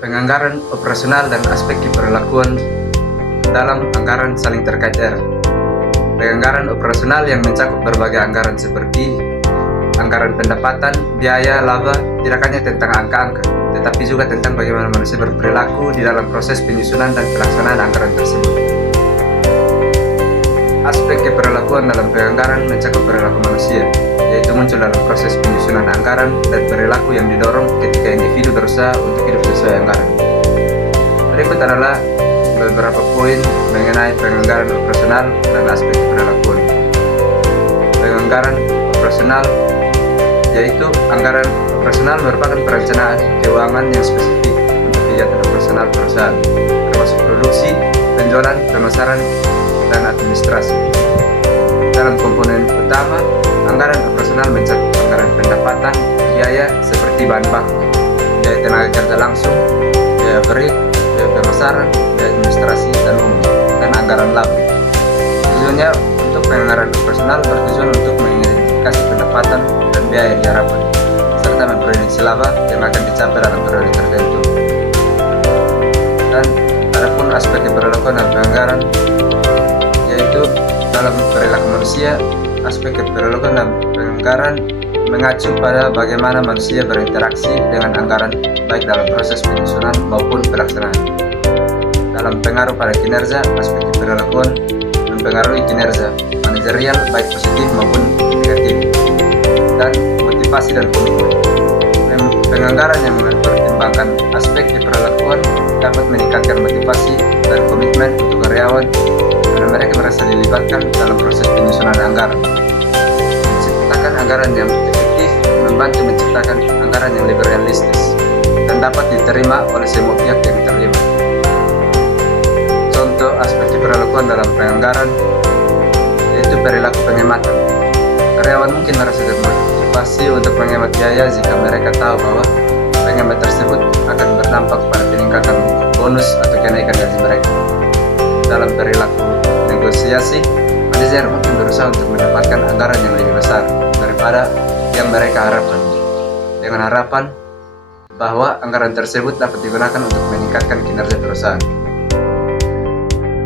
Penganggaran operasional dan aspek keberlakuan dalam anggaran saling terkait erat. Penganggaran operasional yang mencakup berbagai anggaran seperti anggaran pendapatan, biaya, laba, tidak hanya tentang angka-angka, tetapi juga tentang bagaimana manusia berperilaku di dalam proses penyusunan dan pelaksanaan anggaran tersebut. Aspek keberlakuan dalam penganggaran mencakup perilaku manusia, yaitu muncul dalam proses penyusunan anggaran dan perilaku yang didorong ketika individu berusaha untuk hidup sesuai anggaran. Berikut adalah beberapa poin mengenai penganggaran operasional dan aspek keberlakuan. Penganggaran operasional yaitu anggaran operasional merupakan perencanaan keuangan yang spesifik untuk kegiatan operasional perusahaan, termasuk produksi, penjualan, pemasaran, dan administrasi. Dalam komponen utama, anggaran operasional mencakup anggaran pendapatan, biaya seperti bahan baku, biaya tenaga kerja langsung, biaya berit, biaya pemasaran, biaya administrasi dan umum, dan anggaran laba. Tujuannya untuk penganggaran operasional bertujuan untuk mengidentifikasi pendapatan dan biaya yang diharapkan, serta memprediksi laba yang akan dicapai dalam periode tertentu. Dan adapun aspek keberlakuan dan penganggaran, yaitu dalam perilaku manusia, aspek keberlakuan dan penganggaran mengacu pada bagaimana manusia berinteraksi dengan anggaran baik dalam proses penyusunan maupun pelaksanaan. Dalam pengaruh pada kinerja, aspek keberlakuan mempengaruhi kinerja manajerial baik positif maupun negatif, dan motivasi dan komitmen. Penganggaran yang mempertimbangkan aspek keberlakuan dapat meningkatkan motivasi dan komitmen untuk karyawan karena mereka merasa dilibatkan dalam proses penyusunan anggaran. Menciptakan anggaran yang efektif membantu menciptakan anggaran yang lebih realistis dan dapat diterima oleh semua pihak yang terlibat. Contoh aspek keberlakuan dalam penganggaran yaitu perilaku penghematan. Karyawan mungkin merasa termotivasi untuk menghemat biaya jika mereka tahu bahwa penghemat tersebut akan berdampak pada peningkatan bonus atau kenaikan gaji mereka. Dalam perilaku negosiasi, manajer mungkin berusaha untuk mendapatkan anggaran yang lebih besar daripada yang mereka harapkan, dengan harapan bahwa anggaran tersebut dapat digunakan untuk meningkatkan kinerja perusahaan.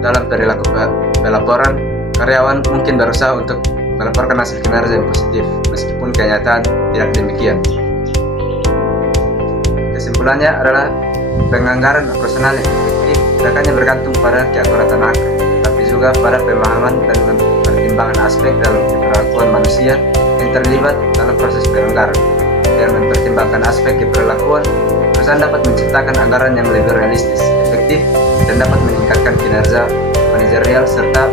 Dalam perilaku pelaporan, karyawan mungkin berusaha untuk melaporkan hasil kinerja yang positif, meskipun kenyataan tidak demikian. Kesimpulannya adalah penganggaran operasional yang efektif tidak hanya bergantung pada keakuratan angka, tapi juga pada pemahaman dan pertimbangan aspek dalam keberlakuan manusia yang terlibat dalam proses penganggaran. Dengan mempertimbangkan aspek keberlakuan, perusahaan dapat menciptakan anggaran yang lebih realistis, efektif, dan dapat meningkatkan kinerja manajerial serta